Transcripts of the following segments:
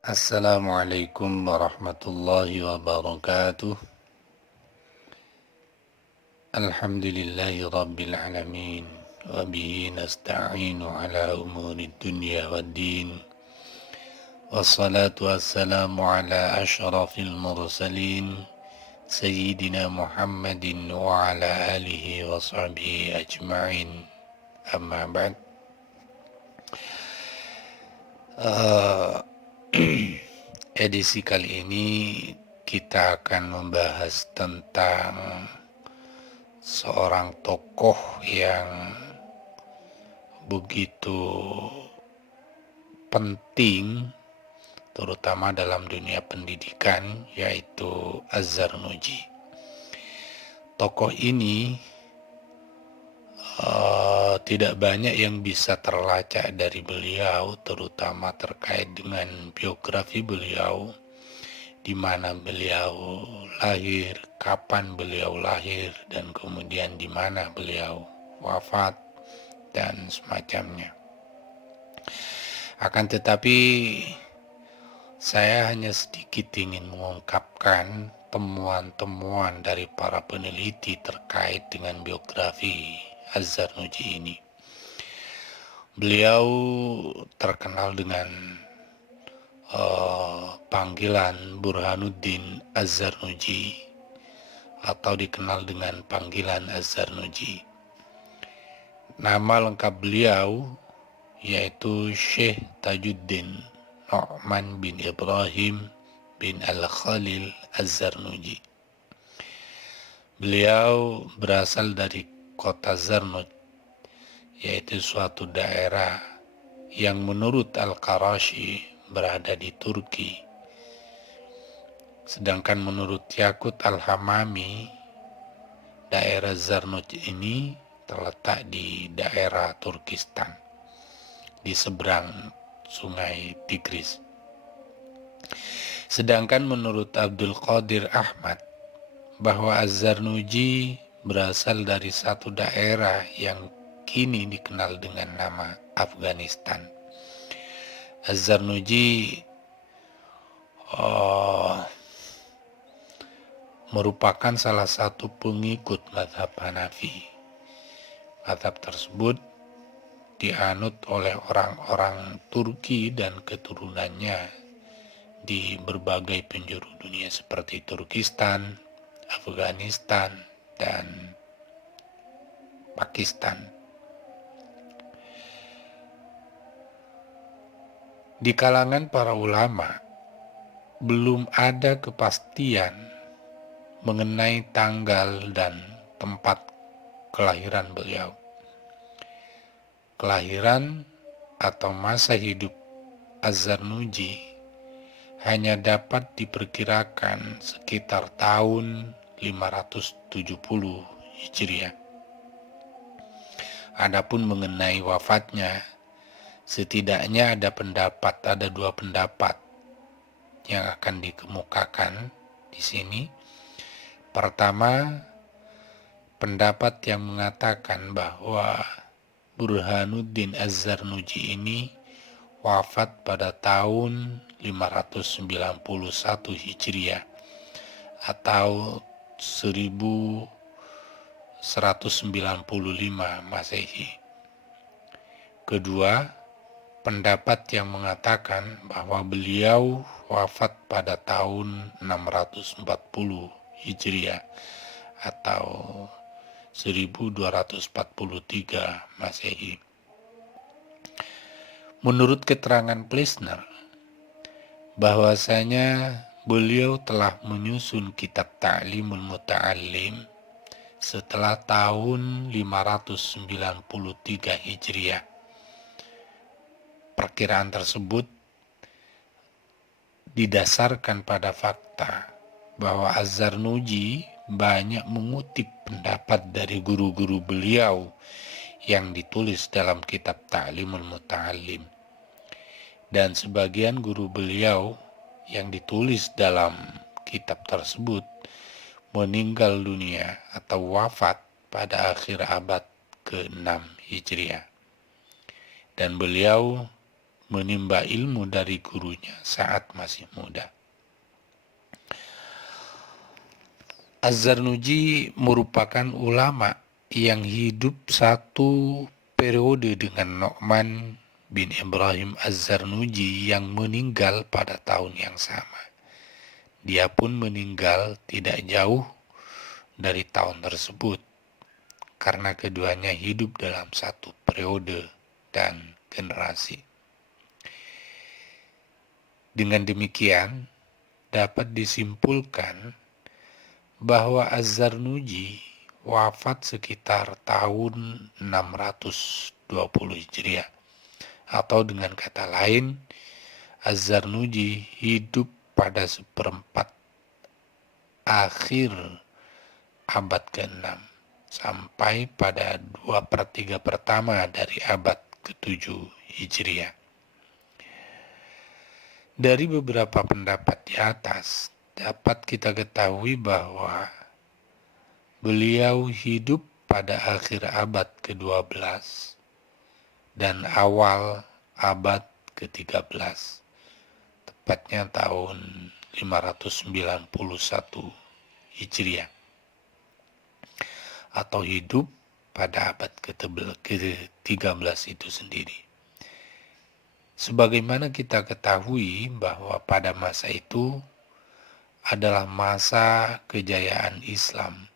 Assalamualaikum warahmatullahi wabarakatuh. Alhamdulillahi rabbil alamin. Wa bihi nasta'inu ala umuri dunya waddin. Wassalatu wassalamu ala ashrafil mursalin. Sayyidina Muhammadin wa ala alihi wa sahbihi ajma'in. Amma ba'd. Edisi kali ini kita akan membahas tentang seorang tokoh yang begitu penting terutama dalam dunia pendidikan, yaitu Az-Zarnuji. Tokoh ini tidak banyak yang bisa terlacak dari beliau, terutama terkait dengan biografi beliau, di mana beliau lahir, kapan beliau lahir, dan kemudian di mana beliau wafat, dan semacamnya. Akan tetapi, saya hanya sedikit ingin mengungkapkan temuan-temuan dari para peneliti terkait dengan biografi Az-Zarnuji ini. Beliau terkenal dengan panggilan Burhanuddin Az-Zarnuji atau dikenal dengan panggilan Az-Zarnuji. Nama lengkap beliau yaitu Syekh Tajuddin Nu'man bin Ibrahim bin Al-Khalil Az-Zarnuji. Beliau berasal dari kota Zarnuj, yaitu suatu daerah yang menurut Al-Qarashi berada di Turki. Sedangkan menurut Yakut Al-Hamami, daerah Zarnuj ini terletak di daerah Turkistan, di seberang sungai Tigris. Sedangkan menurut Abdul Qadir Ahmad, bahwa Az-Zarnuji berasal dari satu daerah yang kini dikenal dengan nama Afghanistan. Az-Zarnuji merupakan salah satu pengikut mazhab Hanafi. Mazhab tersebut dianut oleh orang-orang Turki dan keturunannya di berbagai penjuru dunia seperti Turkistan, Afghanistan, dan Pakistan. Di kalangan para ulama, belum ada kepastian mengenai tanggal dan tempat kelahiran beliau. Kelahiran atau masa hidup Az-Zarnuji hanya dapat diperkirakan sekitar tahun 570 Hijriah. Adapun mengenai wafatnya, setidaknya ada dua pendapat yang akan dikemukakan di sini. Pertama, pendapat yang mengatakan bahwa Burhanuddin Az-Zarnuji ini wafat pada tahun 591 Hijriah atau 1195 Masehi. Kedua, pendapat yang mengatakan bahwa beliau wafat pada tahun 640 Hijriah atau 1243 Masehi. Menurut keterangan Plesner, bahwasanya beliau telah menyusun kitab Ta'limul Muta'allim setelah tahun 593 Hijriah. Perkiraan tersebut didasarkan pada fakta bahwa Az-Zarnuji banyak mengutip pendapat dari guru-guru beliau yang ditulis dalam kitab Ta'limul Muta'allim. Dan sebagian guru beliau yang ditulis dalam kitab tersebut meninggal dunia atau wafat pada akhir abad ke-6 Hijriah. Dan beliau menimba ilmu dari gurunya saat masih muda. Az-Zarnuji merupakan ulama yang hidup satu periode dengan Nu'man bin Ibrahim Az-Zarnuji yang meninggal pada tahun yang sama. Dia pun meninggal tidak jauh dari tahun tersebut karena keduanya hidup dalam satu periode dan generasi. Dengan demikian, dapat disimpulkan bahwa Az-Zarnuji wafat sekitar tahun 620 Hijriah. Atau dengan kata lain, Az-Zarnuji hidup pada seperempat akhir abad ke-6 sampai pada 2/3 pertama dari abad ke-7 Hijriah. Dari beberapa pendapat di atas, dapat kita ketahui bahwa beliau hidup pada akhir abad ke-12 dan awal abad ke-13, tepatnya tahun 591 Hijriah, atau hidup pada abad ke-13 itu sendiri. Sebagaimana kita ketahui bahwa pada masa itu adalah masa kejayaan Islam,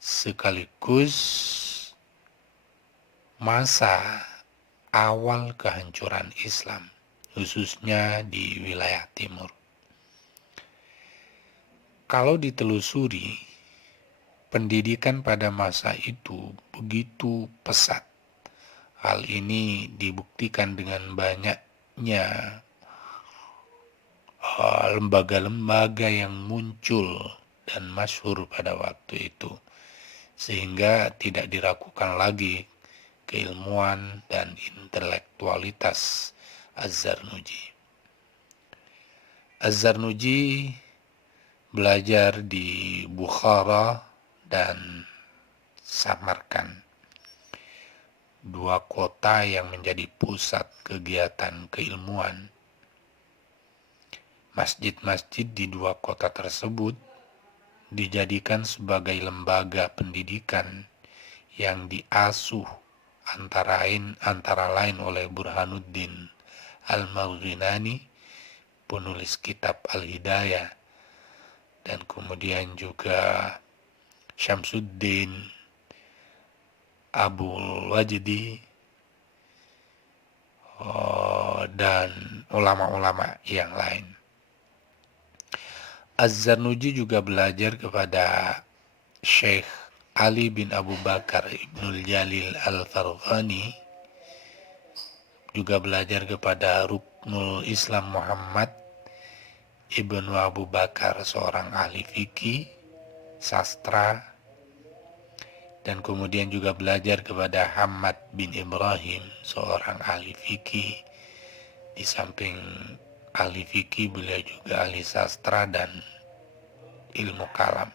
sekaligus masa awal kehancuran Islam, khususnya di wilayah timur. Kalau ditelusuri, pendidikan pada masa itu begitu pesat. Hal ini dibuktikan dengan banyaknya lembaga-lembaga yang muncul dan masyhur pada waktu itu, sehingga tidak diragukan lagi keilmuan dan intelektualitas Az-Zarnuji. Az-Zarnuji belajar di Bukhara dan Samarkand, dua kota yang menjadi pusat kegiatan keilmuan. Masjid-masjid di dua kota tersebut dijadikan sebagai lembaga pendidikan yang diasuh antara lain oleh Burhanuddin Al-Maghinani, penulis kitab Al-Hidayah, dan kemudian juga Syamsuddin Abul Wajdi dan ulama-ulama yang lain. Az-Zarnuji juga belajar kepada Syekh Ali bin Abu Bakar Ibnul Jalil Al-Farghani, juga belajar kepada Ruknul Islam Muhammad Ibnu Abu Bakar, seorang ahli fikih, sastra, dan kemudian juga belajar kepada Hamad bin Ibrahim, seorang ahli fikih. Di samping ahli fikih, beliau juga ahli sastra dan ilmu kalam.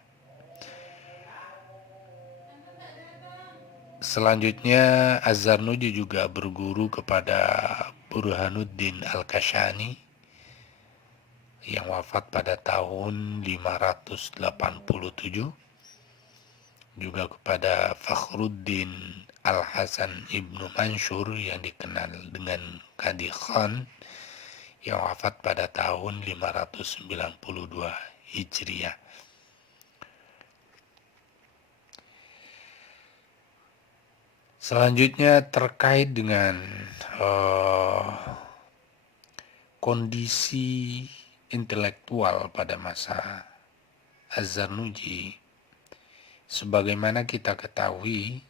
Selanjutnya, Az-Zarnuji juga berguru kepada Burhanuddin Al-Kashani yang wafat pada tahun 587, juga kepada Fakhruddin Al-Hasan Ibnu Mansur yang dikenal dengan Qadi Khan yang wafat pada tahun 592 Hijriah. Selanjutnya terkait dengan kondisi intelektual pada masa Az-Zarnuji. Sebagaimana kita ketahui,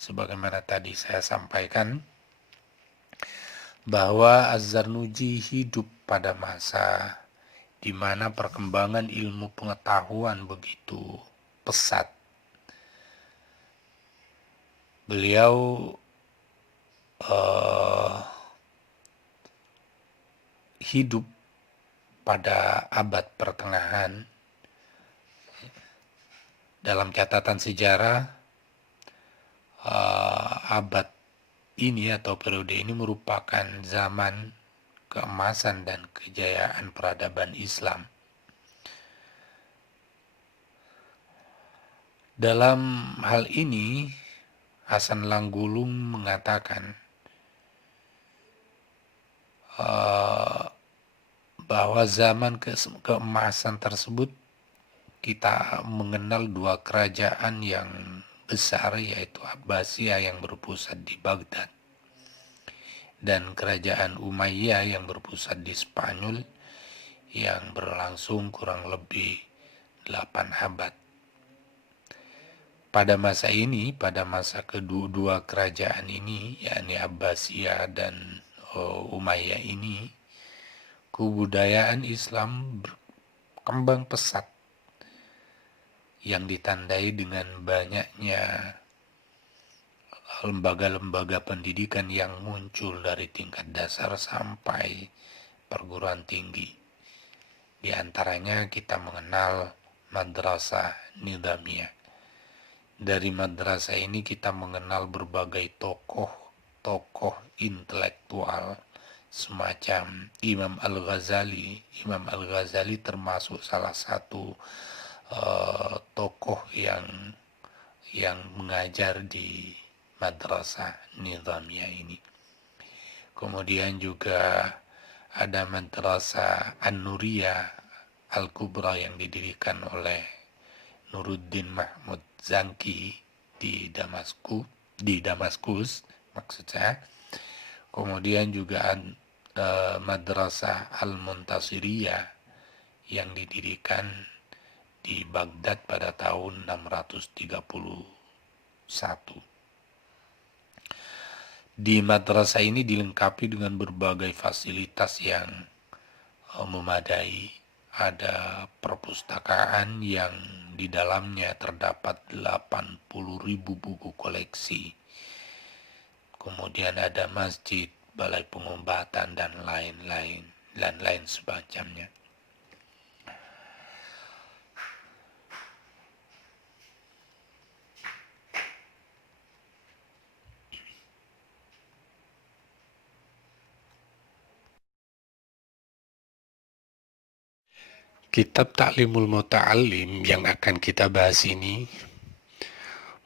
sebagaimana tadi saya sampaikan, bahwa Az-Zarnuji hidup pada masa di mana perkembangan ilmu pengetahuan begitu pesat. Beliau hidup pada abad pertengahan. Dalam catatan sejarah, abad ini atau periode ini merupakan zaman keemasan dan kejayaan peradaban Islam. Dalam hal ini, Hasan Langgulung mengatakan bahwa zaman keemasan tersebut kita mengenal dua kerajaan yang besar, yaitu Abbasiyah yang berpusat di Baghdad dan kerajaan Umayyah yang berpusat di Spanyol yang berlangsung kurang lebih 8 abad. Pada masa ini, pada masa kedua kerajaan ini, yakni Abbasiyah dan Umayyah ini, kebudayaan Islam berkembang pesat yang ditandai dengan banyaknya lembaga-lembaga pendidikan yang muncul dari tingkat dasar sampai perguruan tinggi. Di antaranya kita mengenal Madrasah Nizamiyah. Dari madrasah ini kita mengenal berbagai tokoh intelektual semacam Imam Al-Ghazali. Imam Al-Ghazali termasuk salah satu tokoh yang mengajar di Madrasah Nizamiyah ini. Kemudian juga ada Madrasah An-Nuriyah Al-Kubra yang didirikan oleh Nuruddin Mahmud Zanki di Damaskus maksud saya. Kemudian juga Madrasah Al-Muntasiriyah yang didirikan di Baghdad pada tahun 631. Di madrasah ini dilengkapi dengan berbagai fasilitas yang memadai. Ada perpustakaan yang di dalamnya terdapat 80.000 buku koleksi. Kemudian ada masjid, balai pengobatan, dan lain-lain sebagainya. Kitab Ta'limul Muta'allim yang akan kita bahas ini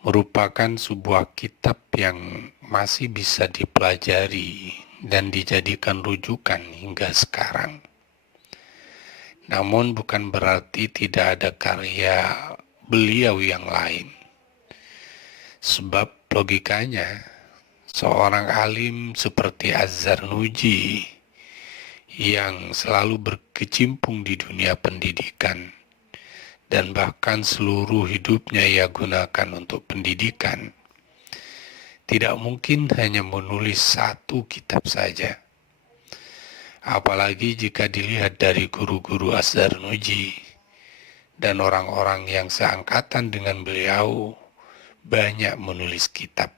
merupakan sebuah kitab yang masih bisa dipelajari dan dijadikan rujukan hingga sekarang. Namun bukan berarti tidak ada karya beliau yang lain. Sebab logikanya, seorang alim seperti Az-Zarnuji yang selalu berkecimpung di dunia pendidikan dan bahkan seluruh hidupnya ia gunakan untuk pendidikan, tidak mungkin hanya menulis satu kitab saja. Apalagi jika dilihat dari guru-guru Az-Zarnuji dan orang-orang yang seangkatan dengan beliau banyak menulis kitab.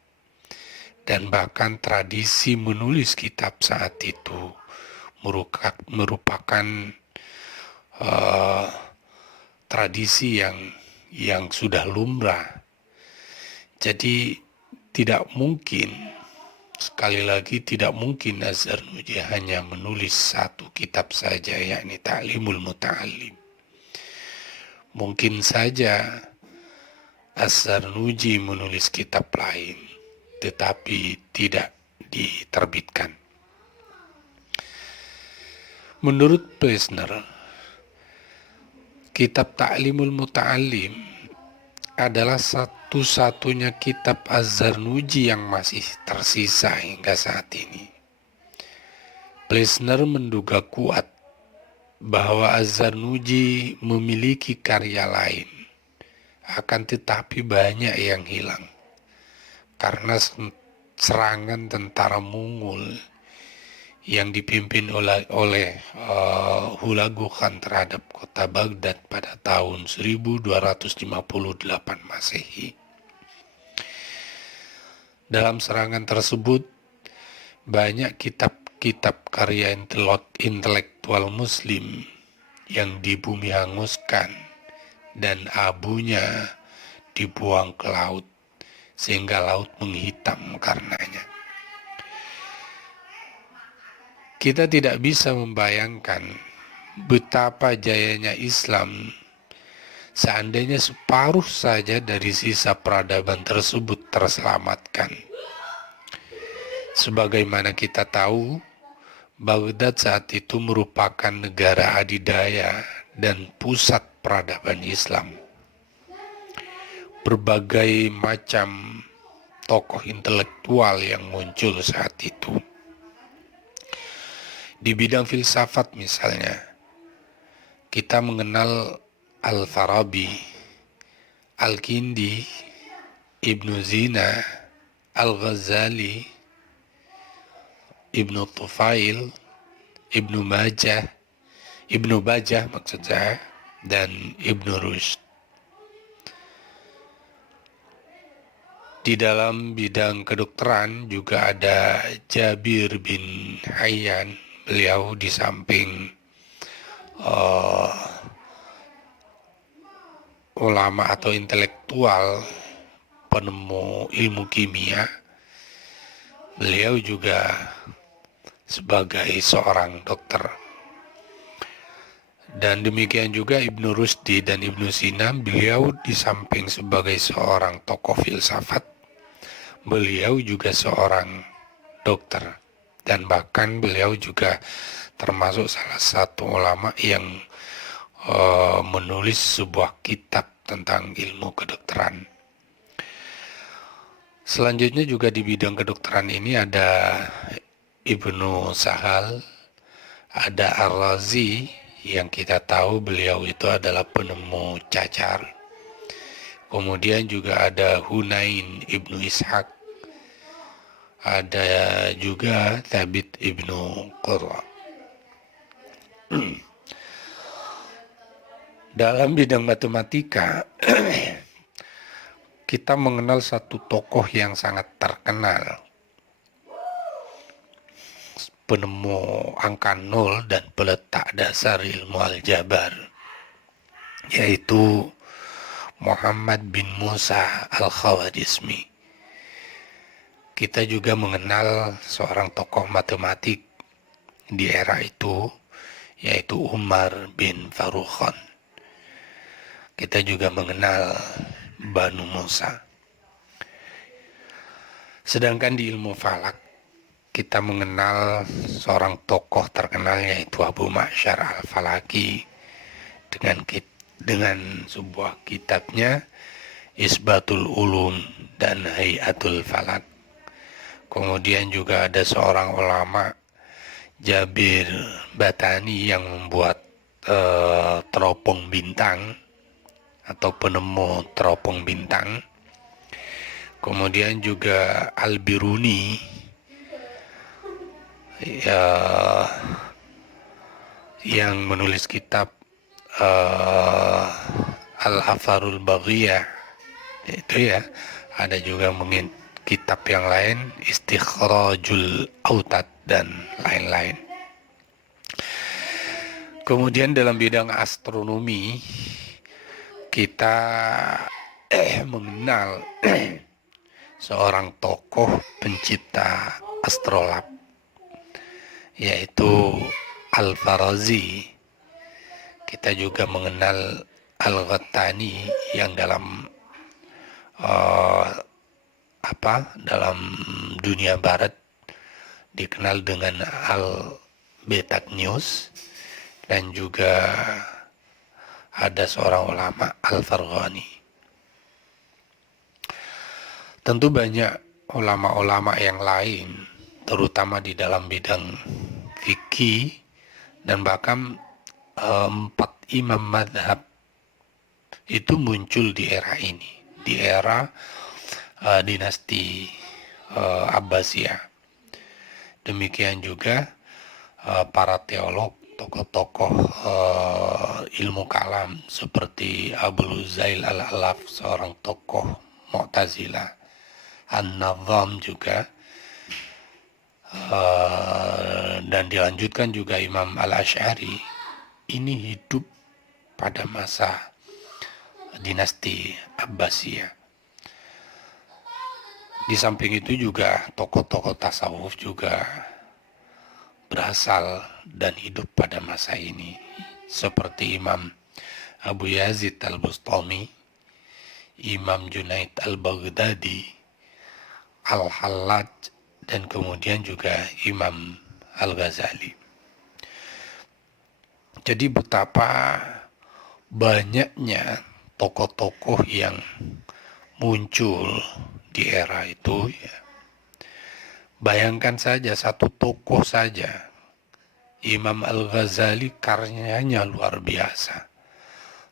Dan bahkan tradisi menulis kitab saat itu merupakan tradisi yang sudah lumrah. Jadi tidak mungkin, sekali lagi tidak mungkin Az-Zarnuji hanya menulis satu kitab saja, yakni Ta'limul Muta'allim. Mungkin saja Az-Zarnuji menulis kitab lain, tetapi tidak diterbitkan. Menurut Plessner, kitab Ta'limul Muta'allim adalah satu-satunya kitab Az-Zarnuji yang masih tersisa hingga saat ini. Plessner menduga kuat bahwa Az-Zarnuji memiliki karya lain, akan tetapi banyak yang hilang karena serangan tentara Mongol yang dipimpin oleh Hulagu Khan terhadap kota Baghdad pada tahun 1258 Masehi. Dalam serangan tersebut, banyak kitab-kitab karya intelektual Muslim yang dibumi hanguskan dan abunya dibuang ke laut, sehingga laut menghitam karenanya. Kita tidak bisa membayangkan betapa jayanya Islam seandainya separuh saja dari sisa peradaban tersebut terselamatkan. Sebagaimana kita tahu, Baghdad saat itu merupakan negara adidaya dan pusat peradaban Islam. Berbagai macam tokoh intelektual yang muncul saat itu. Di bidang filsafat misalnya, kita mengenal Al-Farabi, Al-Kindi, Ibnu Sina, Al-Ghazali, Ibnu Tufail, Ibnu Bajah maksud saya, dan Ibnu Rushd. Di dalam bidang kedokteran juga ada Jabir bin Hayyan. Beliau di samping ulama atau intelektual penemu ilmu kimia, beliau juga sebagai seorang dokter. Dan demikian juga Ibnu Rushdi dan Ibnu Sina, beliau di samping sebagai seorang tokoh filsafat, beliau juga seorang dokter. Dan bahkan beliau juga termasuk salah satu ulama yang menulis sebuah kitab tentang ilmu kedokteran. Selanjutnya juga di bidang kedokteran ini ada Ibnu Sahal, ada Ar-Razi, yang kita tahu beliau itu adalah penemu cacar. Kemudian juga ada Hunain Ibnu Ishaq, ada juga Thabit Ibnu Qurra. Dalam bidang matematika, kita mengenal satu tokoh yang sangat terkenal, penemu angka 0 dan peletak dasar ilmu aljabar, yaitu Muhammad bin Musa al-Khawarizmi. Kita juga mengenal seorang tokoh matematik di era itu, yaitu Umar bin Farukhan. Kita juga mengenal Banu Musa. Sedangkan di ilmu falak, kita mengenal seorang tokoh terkenal yaitu Abu Ma'syar al-Falaki dengan sebuah kitabnya Isbatul Ulum dan Hayatul Falak. Kemudian juga ada seorang ulama, Jabir Batani, yang membuat teropong bintang atau penemu teropong bintang. Kemudian juga Al-Biruni, yang menulis kitab Al-Afarul Baghiyah, itu ya. Ada juga mungkin kitab yang lain, Istikhrajul Autad dan lain-lain. Kemudian dalam bidang astronomi, kita mengenal seorang tokoh pencipta astrolab, yaitu Al-Farazi. Kita juga mengenal Al-Ghattani yang dalam dalam dunia barat dikenal dengan Al-Betagnius, dan juga ada seorang ulama Al-Farghani. Tentu banyak ulama-ulama yang lain, terutama di dalam bidang fikih, dan bahkan 4 imam madhab itu muncul di era ini, di era dinasti Abbasiyah. Demikian juga para teolog, tokoh-tokoh ilmu kalam seperti Abul Zail al-Alaf, seorang tokoh Mu'tazilah, An-Nazam juga, dan dilanjutkan juga Imam Al-Asy'ari. Ini hidup pada masa dinasti Abbasiyah. Di samping itu juga tokoh-tokoh tasawuf juga berasal dan hidup pada masa ini, seperti Imam Abu Yazid Al-Bustami, Imam Junaid Al-Baghdadi, Al-Hallaj, dan kemudian juga Imam Al-Ghazali. Jadi betapa banyaknya tokoh-tokoh yang muncul di era itu, ya. Bayangkan saja satu tokoh saja, Imam Al-Ghazali, karyanya luar biasa.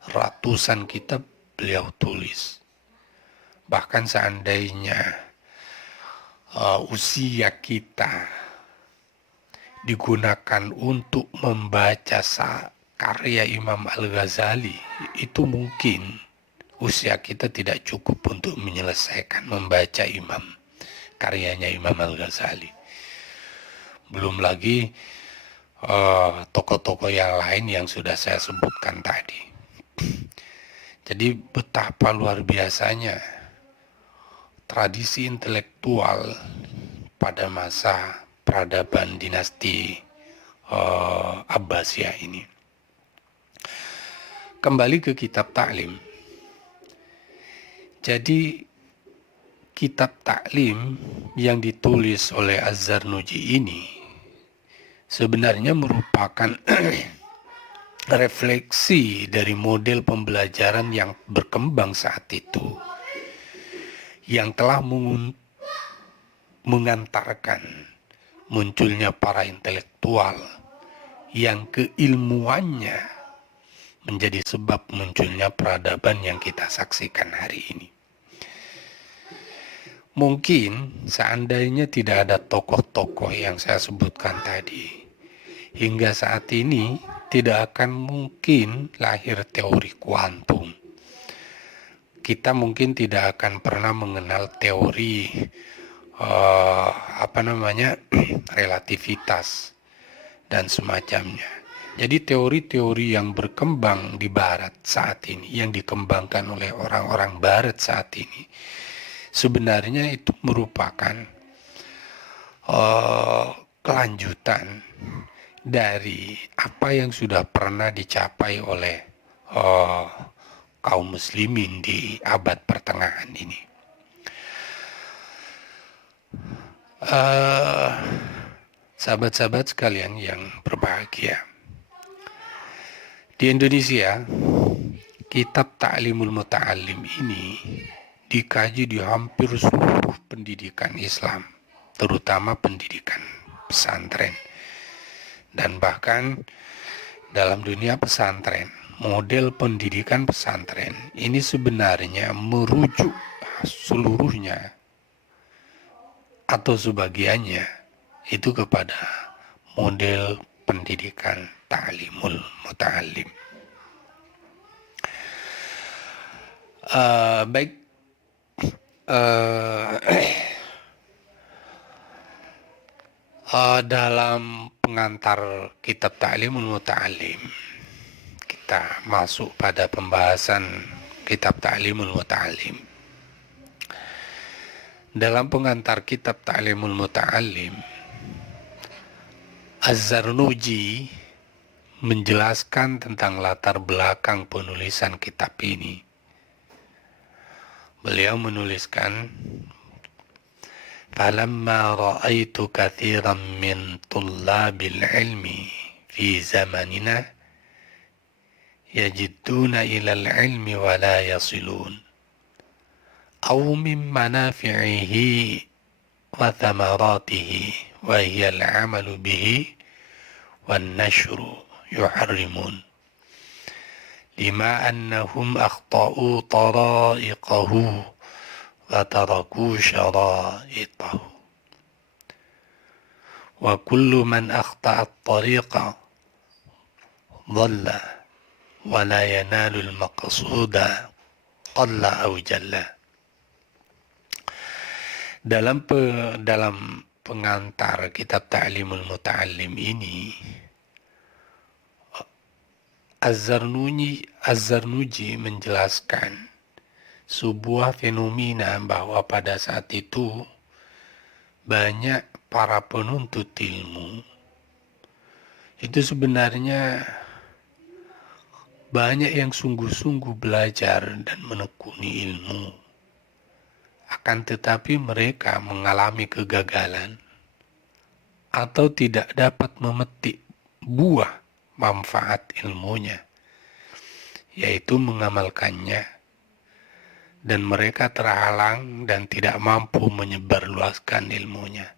Ratusan kitab beliau tulis. Bahkan seandainya usia kita digunakan untuk membaca karya Imam Al-Ghazali, itu mungkin usia kita tidak cukup untuk menyelesaikan membaca karyanya Imam Al-Ghazali. Belum lagi tokoh-tokoh yang lain yang sudah saya sebutkan tadi. Jadi betapa luar biasanya tradisi intelektual pada masa peradaban dinasti Abbasiyah ini. Kembali ke kitab taklim. Jadi kitab taklim yang ditulis oleh Az-Zarnuji ini sebenarnya merupakan refleksi dari model pembelajaran yang berkembang saat itu, yang telah mengantarkan munculnya para intelektual yang keilmuannya menjadi sebab munculnya peradaban yang kita saksikan hari ini. Mungkin seandainya tidak ada tokoh-tokoh yang saya sebutkan tadi, hingga saat ini tidak akan mungkin lahir teori kuantum. Kita mungkin tidak akan pernah mengenal teori relativitas dan semacamnya. Jadi teori-teori yang berkembang di barat saat ini, yang dikembangkan oleh orang-orang barat saat ini, sebenarnya itu merupakan kelanjutan dari apa yang sudah pernah dicapai oleh kaum muslimin di abad pertengahan ini. Sahabat-sahabat sekalian yang berbahagia, di Indonesia kitab Ta'limul Muta'allim ini dikaji di hampir seluruh pendidikan Islam, terutama pendidikan pesantren. Dan bahkan dalam dunia pesantren, model pendidikan pesantren ini sebenarnya merujuk seluruhnya atau sebagiannya itu kepada model pendidikan Ta'limul Muta'allim. Dalam pengantar kitab Ta'limul Muta'allim, kita masuk pada pembahasan kitab Ta'limul Muta'allim. Dalam pengantar kitab Ta'limul Muta'allim, Az-Zarnuji menjelaskan tentang latar belakang penulisan kitab ini. Beliau menuliskan, "Falamma ra'aitu katsiran min tullabil ilmi fi zamanina yajidduna ilal ilmi wa la yasilun aw min manafi'ihi wa thamaratihi wa hiya al-'amalu bihi wan nashru yuharrimun lima annahum akhta'u tara'iqahu wa taraku syara'itahu wa kullu man akhta'a at-tariqa dhalla wa la yanalu al-maqsuda qalla aw jalla." Dalam pengantar kitab Ta'limul Muta'allim ini, Az-Zarnuji menjelaskan sebuah fenomena bahwa pada saat itu banyak para penuntut ilmu itu sebenarnya banyak yang sungguh-sungguh belajar dan menekuni ilmu, akan tetapi mereka mengalami kegagalan atau tidak dapat memetik buah manfaat ilmunya, yaitu mengamalkannya, dan mereka terhalang dan tidak mampu menyebarluaskan ilmunya.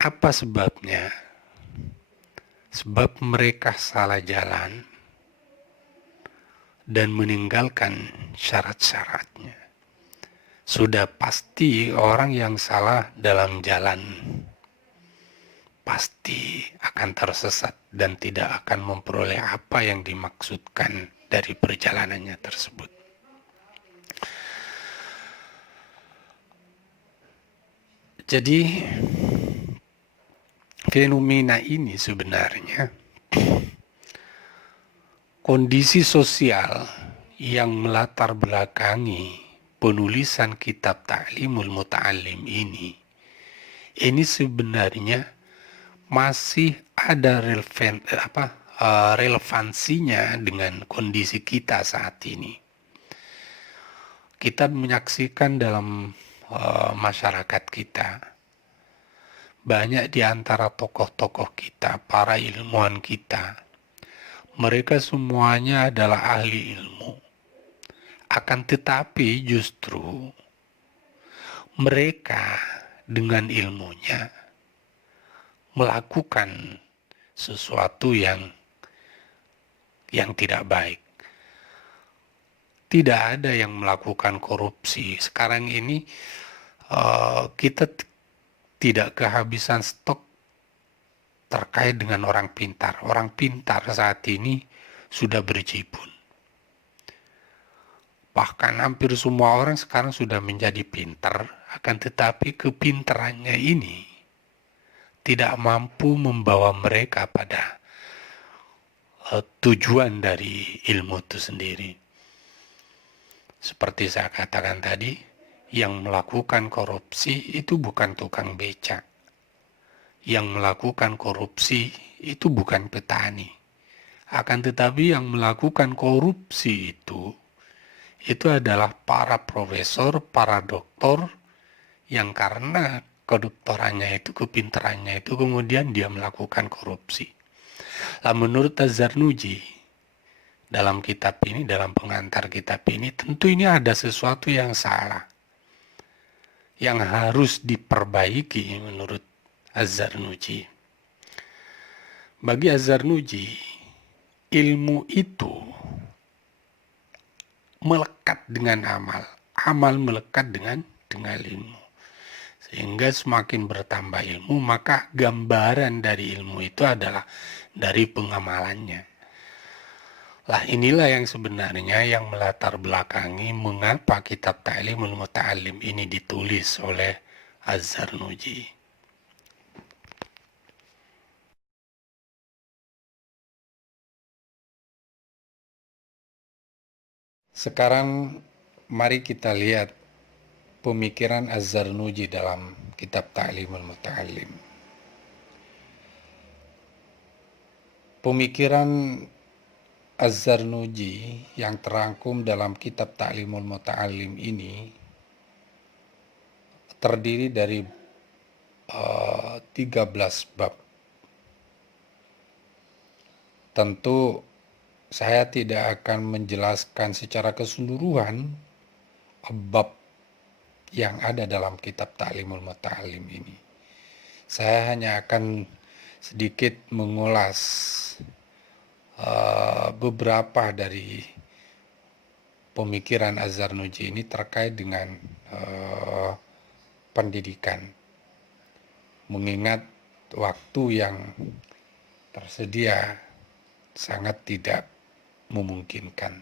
Apa sebabnya? Sebab mereka salah jalan dan meninggalkan syarat-syaratnya. Sudah pasti orang yang salah dalam jalan pasti akan tersesat dan tidak akan memperoleh apa yang dimaksudkan dari perjalanannya tersebut. Jadi fenomena ini sebenarnya kondisi sosial yang melatar belakangi penulisan kitab Ta'limul Muta'allim ini sebenarnya masih ada relevansinya dengan kondisi kita saat ini. Kita menyaksikan dalam masyarakat kita, banyak di antara tokoh-tokoh kita, para ilmuwan kita, mereka semuanya adalah ahli ilmu. Akan tetapi justru mereka dengan ilmunya melakukan sesuatu yang tidak baik. Tidak ada yang melakukan korupsi. Sekarang ini kita tidak kehabisan stok terkait dengan orang pintar. Orang pintar saat ini sudah berjibun. Bahkan hampir semua orang sekarang sudah menjadi pintar, akan tetapi kepintarannya ini tidak mampu membawa mereka pada tujuan dari ilmu itu sendiri. Seperti saya katakan tadi, yang melakukan korupsi itu bukan tukang becak. Yang melakukan korupsi itu bukan petani. Akan tetapi yang melakukan korupsi itu adalah para profesor, para doktor, yang karena kedoktorannya itu, kepintarannya itu, kemudian dia melakukan korupsi. Nah, menurut Az-Zarnuji, dalam kitab ini, dalam pengantar kitab ini, tentu ini ada sesuatu yang salah, yang harus diperbaiki menurut Az-Zarnuji. Bagi Az-Zarnuji, ilmu itu melekat dengan amal, amal melekat dengan ilmu. Sehingga semakin bertambah ilmu, maka gambaran dari ilmu itu adalah dari pengamalannya. Lah inilah yang sebenarnya yang melatar belakangi mengapa kitab Ta'limul Muta'allim ini ditulis oleh Az-Zarnuji. Sekarang mari kita lihat pemikiran Az-Zarnuji dalam kitab Ta'limul Muta'allim. Pemikiran Az-Zarnuji yang terangkum dalam kitab Ta'limul Muta'allim ini terdiri dari 13 bab. Tentu saya tidak akan menjelaskan secara keseluruhan bab yang ada dalam kitab Ta'limul Muta'allim ini. Saya hanya akan sedikit mengulas beberapa dari pemikiran Az-Zarnuji ini terkait dengan pendidikan. Mengingat waktu yang tersedia sangat tidak memungkinkan.